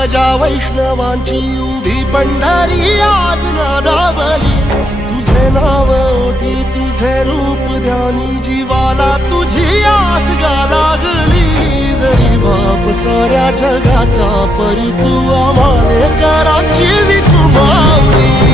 ध्वजा वैष्णवांची उभी पंढरी आज नादावली, तुझे नाव ओठी तुझे रूप ध्यानी, जीवाला तुझी आस गा लागली। जरी बाप साऱ्या जगाचा परी तू आम्हाले कराची विठू माऊली।